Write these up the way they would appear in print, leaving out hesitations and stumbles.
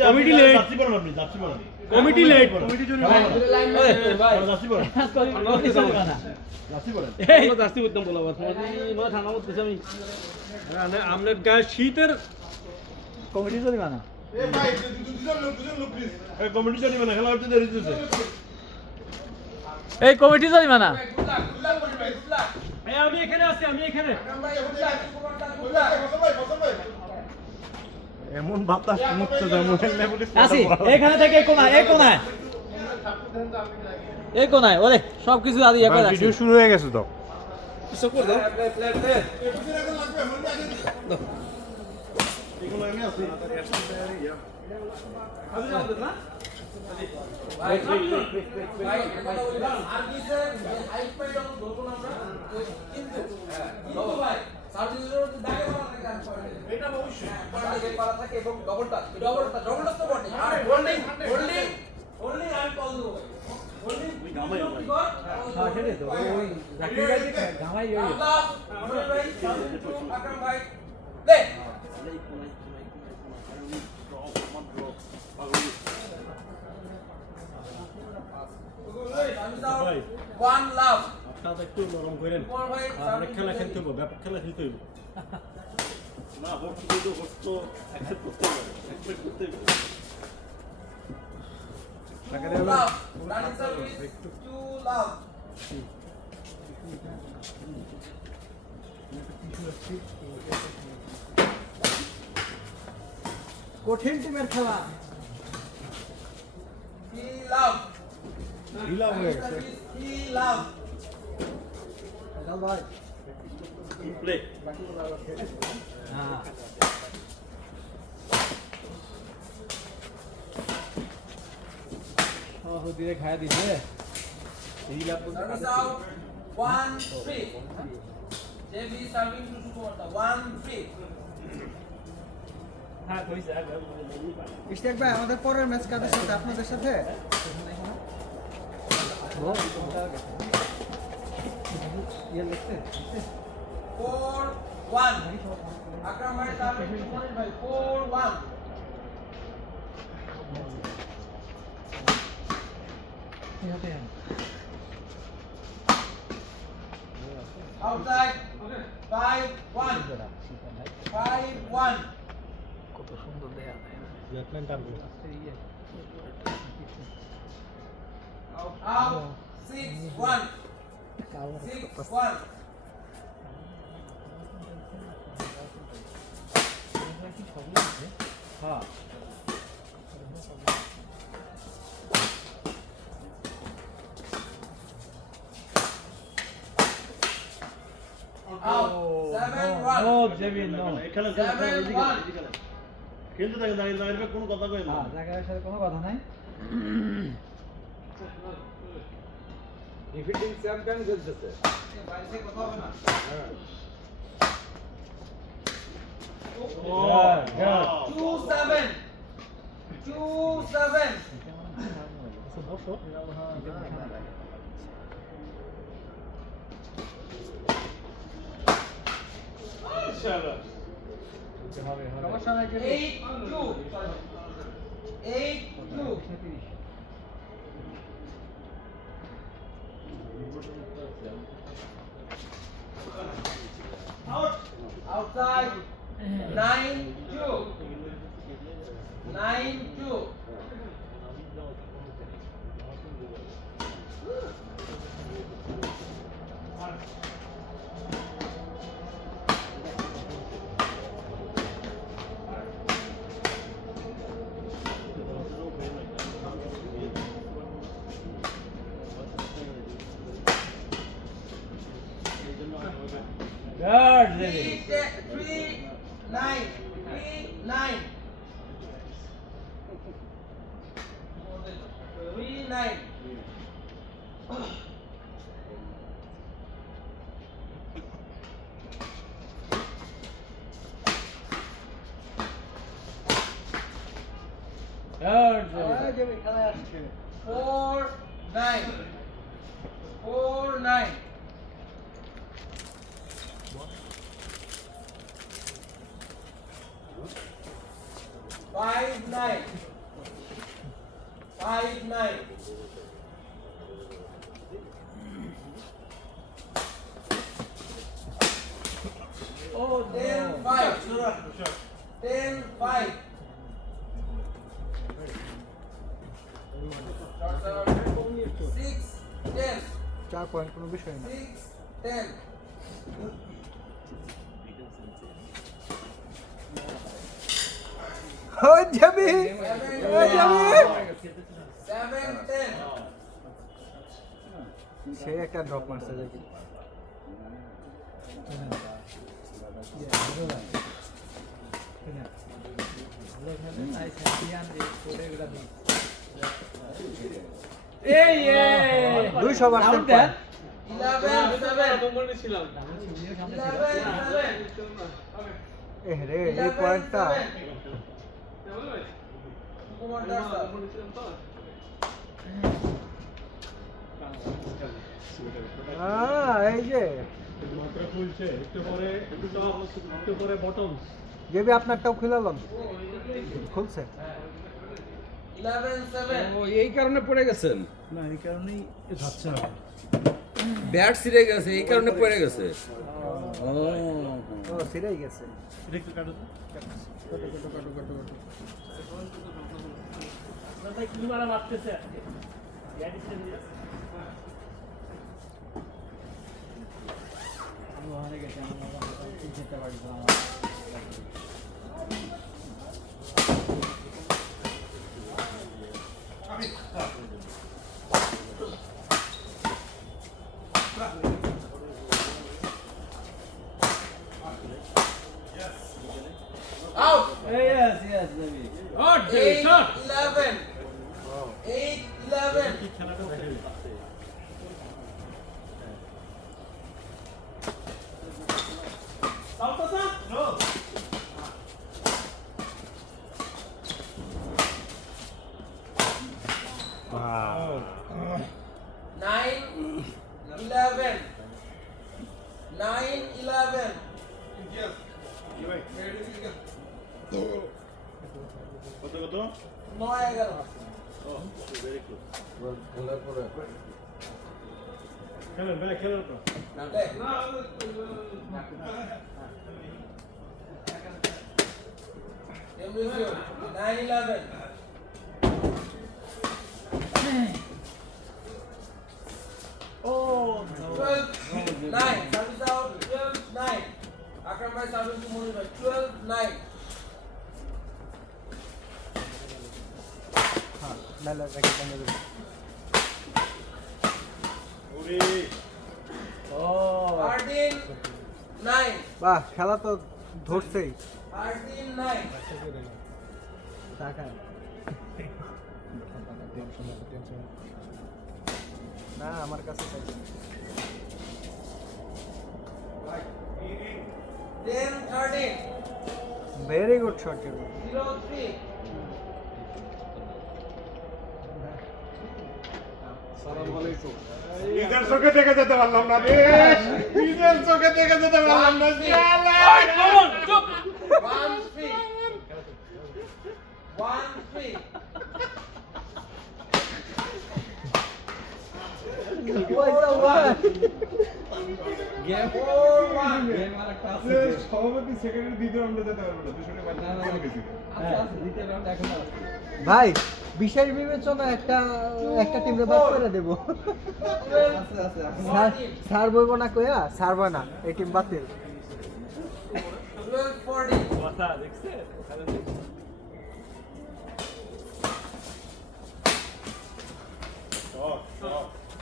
Committee late committee late আপনার গায়ে শীতের কমিটি চলি মানা কমিটি চলি মানা খেলা হচ্ছে এই কমিটি চলি মানা আমি এখানে আছি আমি এখানে এমন বাতাস মুক্ত আছি এখানে থেকে এই কোনায় ওরে সবকিছু আদি একবার আছে ভিডিও শুরু হয়ে গেছে তো সব করে দাও এগুলো আমি আছি আমি যাবো না ভাই ভাই আর কি স্যার হাইট পাই যখন ধরবো না আমরা কিন্তু ভাই সার্ভিসের দাগে বানানো কাজ করে এটা অবশ্যই দাগে পারা থাকে এবং ডবলটা তো বটে আর হোল্ডিং আমি কল দেব হোল্ডিং গামাই হ্যাঁ সেটাই তো ওই রাখি গাইতে গামাই ওই আকরাম ভাই দে ওয়ান লাভ আপনারা একটু নরম করেন আপনি খেলা খেলতে হবে ব্যাপক খেলা খেলতে হবে না হট তো অ্যাকসেপ্ট করতে হবে অ্যাকসেপ্ট করতে হবে টাকা দেব রানিং সার্ভিস টু লাভ কঠিন টিমের খেলা কি লাভ ঢিলা হয়ে গেছে কি লাভ চল ভাই প্লে হ্যাঁ ও দিয়ে খায়া দিছে এই লাভ সার্ভিস আউট 1 3 জেবি সার্ভিং টু সুপারটা 1 3 হ্যাঁ কইছে ইশতিয়াক ভাই আমাদের পরের ম্যাচ কাদের সাথে আপনাদের সাথে ও ये लिखते 4-1 আকরাম ভাই সার্ভিস মনির ভাই 4-1 यहाँ outside 5-1 5-1 কত সুন্দর দেখা যায় ব্যাটম্যান টানবো out 6-1 6-1 हाँ out 7-1 no Jevin no এখানে 7-1 খেলতে থাকে দাঁড়িয়ে কোনো কথা কই না জায়গার সাথে কোনো কথা নাই ডিফিটিং চ্যাম্পিয়ন জিতছে বাইরে কথা হবে না হ্যাঁ 2-7 ইনশাআল্লাহ সমস্যা নাই 8-2 outside 9-2 Good, 3-9 4-9 4-9 5-9. 5-9. Oh, 10-5. 10-5. Short serve. 6-10. 4 point কোনো বিষয় না 6-10. ও যাবি ও যাবি 7-10. সে একটা ড্রপ মারছে দেখি এই এই 200% পয়েন্ট 11-7. 11-7. এ রে এই পয়েন্টটা Commander sir. এই যে মাত্রা খুলছে একটু পরে বটম যেবি আপনারটাও খুলালাম খুলছে 11-7. ও এই কারণে পড়ে গেছেন না এই কারণেই যাচ্ছে না ব্যাট ছিঁড়ে গেছে এই কারণে পড়ে গেছে ও ও সিরাই গেছে এটা একটু কাটো Out. yes baby hot 8-11. 8-11. খেলাটা দেখে Nine, 11. 9-11. কত 9-11. ভেরি গুড খেলেন তো Play. Game resume. 9-11. 12-9. Service out. 12-9. Akram bhai serving to Moni bhai. 12-9. হ্যাঁ লালা রেখে দেন ওরে 13-9. বাহ খেলা তো ধরছেই 13-9. টাকা না আমার কাছে চাইছে 10-13. ভেরি গুড শট ছিল 0-3. নিজের চোখে দেখে যেতে পারলাম না রে নিজের চোখে দেখে যেতে পারলাম না 1-3. 1-3. গেম 4-1. গেম আরেকটা আছে সভাপতি সেকেন্ডের দ্বিতীয় রাউন্ডে যেতে পারবো না দুশো টাকা গেছি দ্বিতীয় রাউন্ড এখন আছে ভাই বিশেষ বিবেচনা একটা একটা টিমে বাদ করে দেব আছে স্যার বলবো না কইয়া ছাড়বো না এই টিম বাতিল 12-14. কথা দেখছে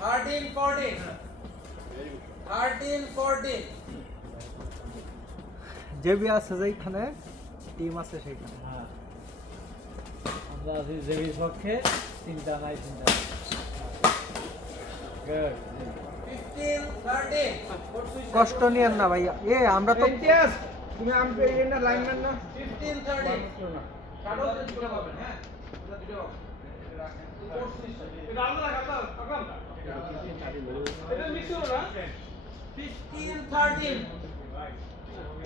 13-14. 13-14. জেবি আছে যেখানে টিম আছে সেইখানে আমরা আছি জেবির পক্ষে চিন্তা নাই চিন্তা গুড 15-13. কষ্ট নিয়েন না ভাইয়া আমরা তো ইমতিয়াজ তুমি আমকে এই না লাইনম্যান না 15-13. শাডো দুটো পাবেন হ্যাঁ দুটো পাবেন এটা আলাদা আকরাম এটা মিক্স হলো না 15-13.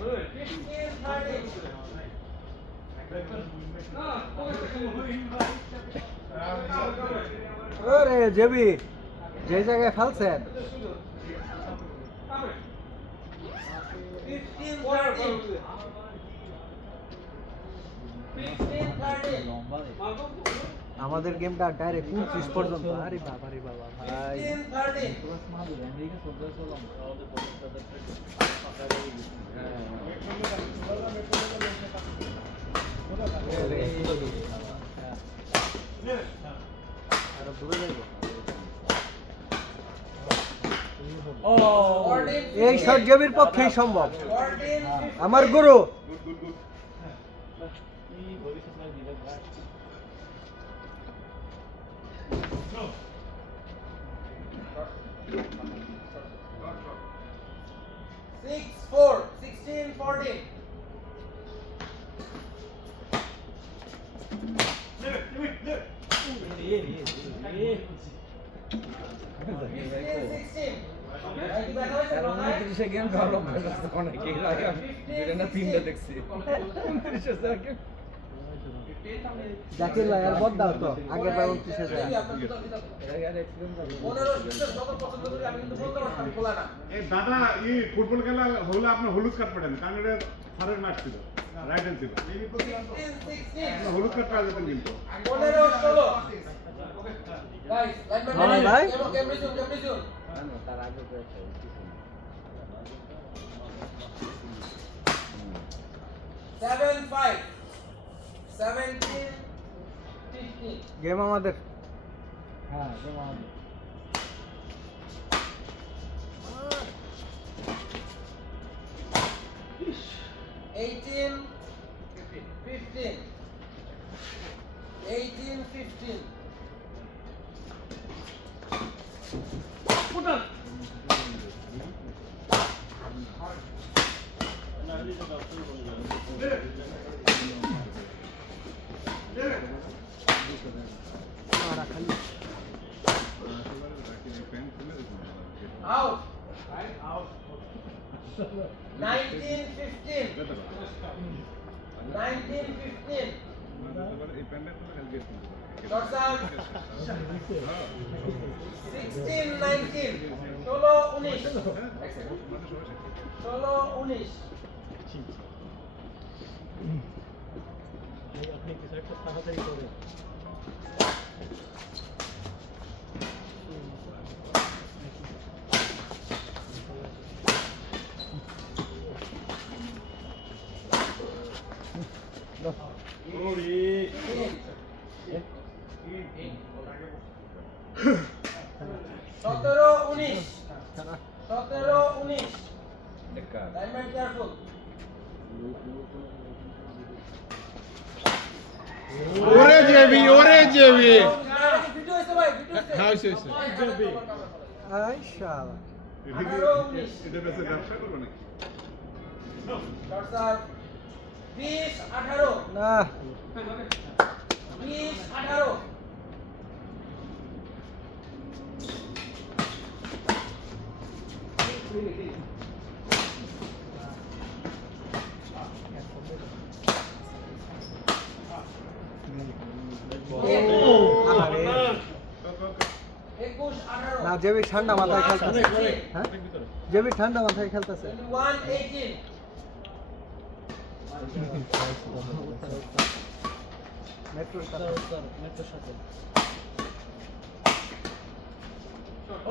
15-13. না ওরে জেবি যে জায়গায় খেলছেন 15-13 আমাদের গেমটা ডাইরেক্ট 29 পর্যন্ত আরে বাবা রে বাবা ভাই 15-13 আরে দূরে যাইবো এই শট জেবির পক্ষেই সম্ভব 14-15 আমার গুরু Six, four, 16-14. উনত্রিশে গেম ভালো অনেকে দুটো না তিনটা দেখছি জাকির ভাই আর বদ দাও তো আগের বার 29 যায় এই দাদা এই ফুটবল খেলা হলে আপনি হলুদ কার্ড পেতেন কারণ এটা ফারের ম্যাচ ছিল রাইট হ্যান্ড ছিল আপনি হলুদ কার্ড পাওয়া যেতেন কিন্তু 7-5, 17-15. গেম আমাদের 18-15. 18-15. Out. 19-15. 19-15. Shots out. 16-19. 16-19. 16-19. Sotero 19. 19. Diamond careful. ওরে জেবি Video is the হ্যাঁ হইছে আই শালা এটা বেশি ব্যবসা করবে নাকি Shots are 20-18. না 20-18. আরে 21-18. না জেবি ঠান্ডা মাথায় খেলতেছে হ্যাঁ জেবি ঠান্ডা মাথায় খেলতেছে 21-18. মেট্রোর সাথে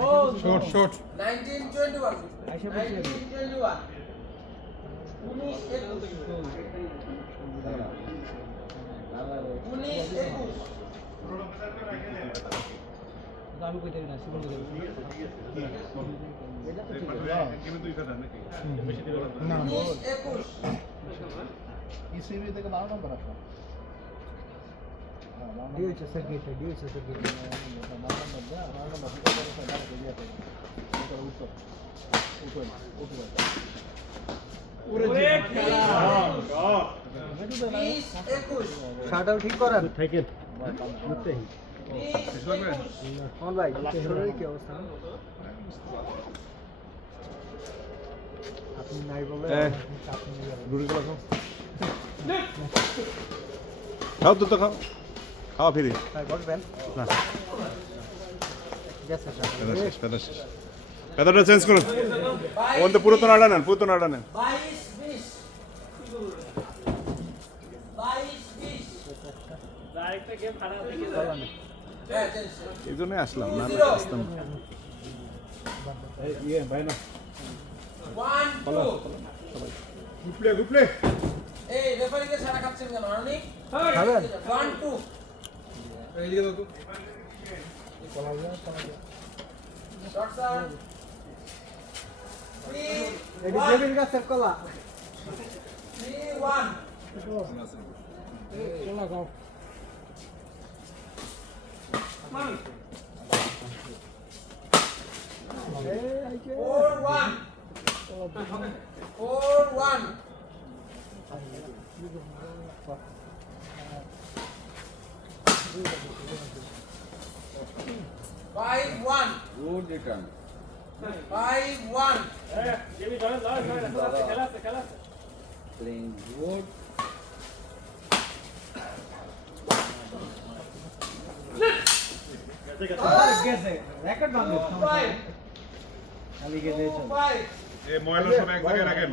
Oh, শর্ট 19-21. আইসা বসে 19-21. 19-21. আমি কই থাকি না শিবন কই গেমে দুই ফেদার নাকি 19-21. ইসিবি থেকে 12 নম্বর আসো ডিউচ সার্কিট 12 নম্বর 12 নম্বর শাটাল ঠিক করেন থাকেন কোন ভাই শরীরের কি অবস্থা আপনি নাই বলে আপনি গুরু গেল খাও তো খাও খাওয়া ফিরি ভাই বসবেন না গেছে স্যার পেদাটা চেঞ্জ করুন ওন তো পুরাতন আড়া নেন পুরাতন আড়া নেন 22-20 এই জন্যই আসলাম না আসতাম ভাই না 1-2 গুপলে গুপলে এই রেফারিকে ছাড়া খাচ্ছেন কেন আরনি খাবেন 1-2 এইদিকে দেখো শর্ট সার 3 এটি দেবেন গাছের কলা 3-1 কলা গাও এই আইছে 4-1 4-1 5-1 গুড রিটার্ন 5-1 প্লেইং গুড গেছে রেকর্ড বাঁধবে 5 খালি গেছে 5 এই ময়লা সব এক জায়গায় রাখেন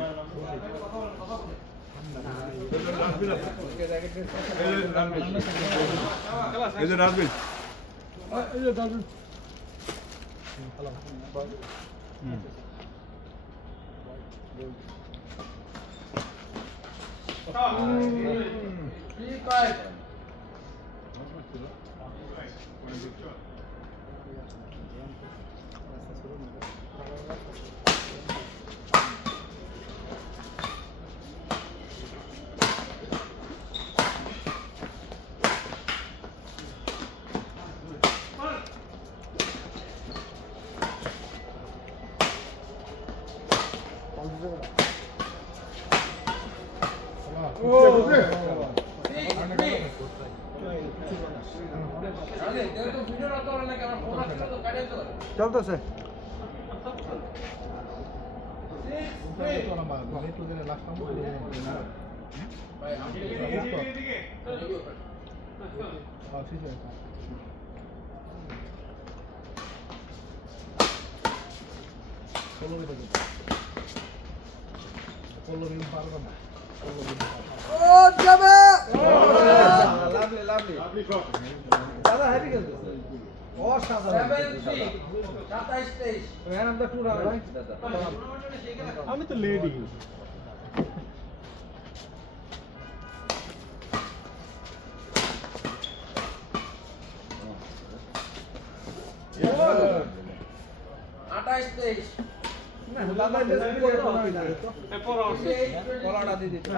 এই যে রাজবীর এই যে দাদু চলতেছে ও যাবে লাভলি লাভলি আপনি সব দাদা হ্যাপি গেল অসাধারণ 27-23 আমি তো লেডি দাদা কলাটা দিয়ে দিতে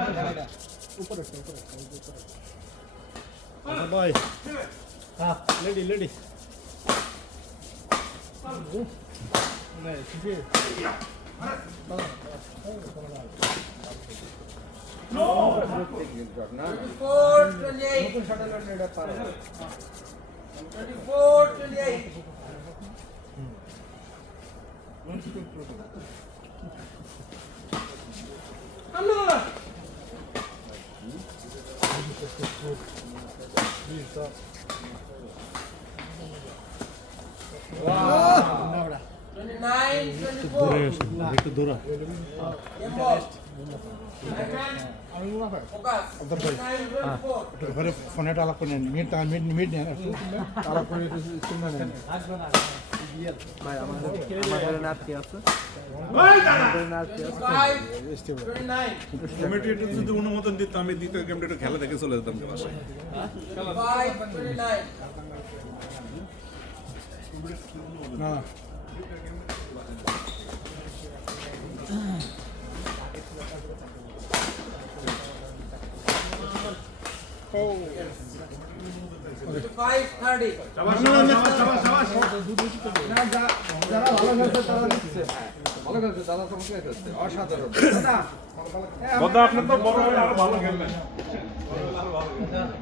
উপরে ভাই হ্যাঁ লেডি লেডি না 24-28 নতুন শাটল এটা পারে 24-28 29-24 একটু দূরে ঘরে ফোনে আলাপ করে নেন মিট মিট নেন আলাপ করে শুননা নেন ভাই আমাদের নাচ কি আছে কমিটি যদি অনুমোদন দিত আমি দ্বিতীয় গেমটা একটু খেলা দেখে চলে যেতাম বাসায় 5-29 না যারা ভালো খেলছে তারা দিচ্ছে ভালো খেলছে দাদা সমস্যা হচ্ছে অসাধারণ আপনার তো বড় হয়ে আরো ভালো খেলবেন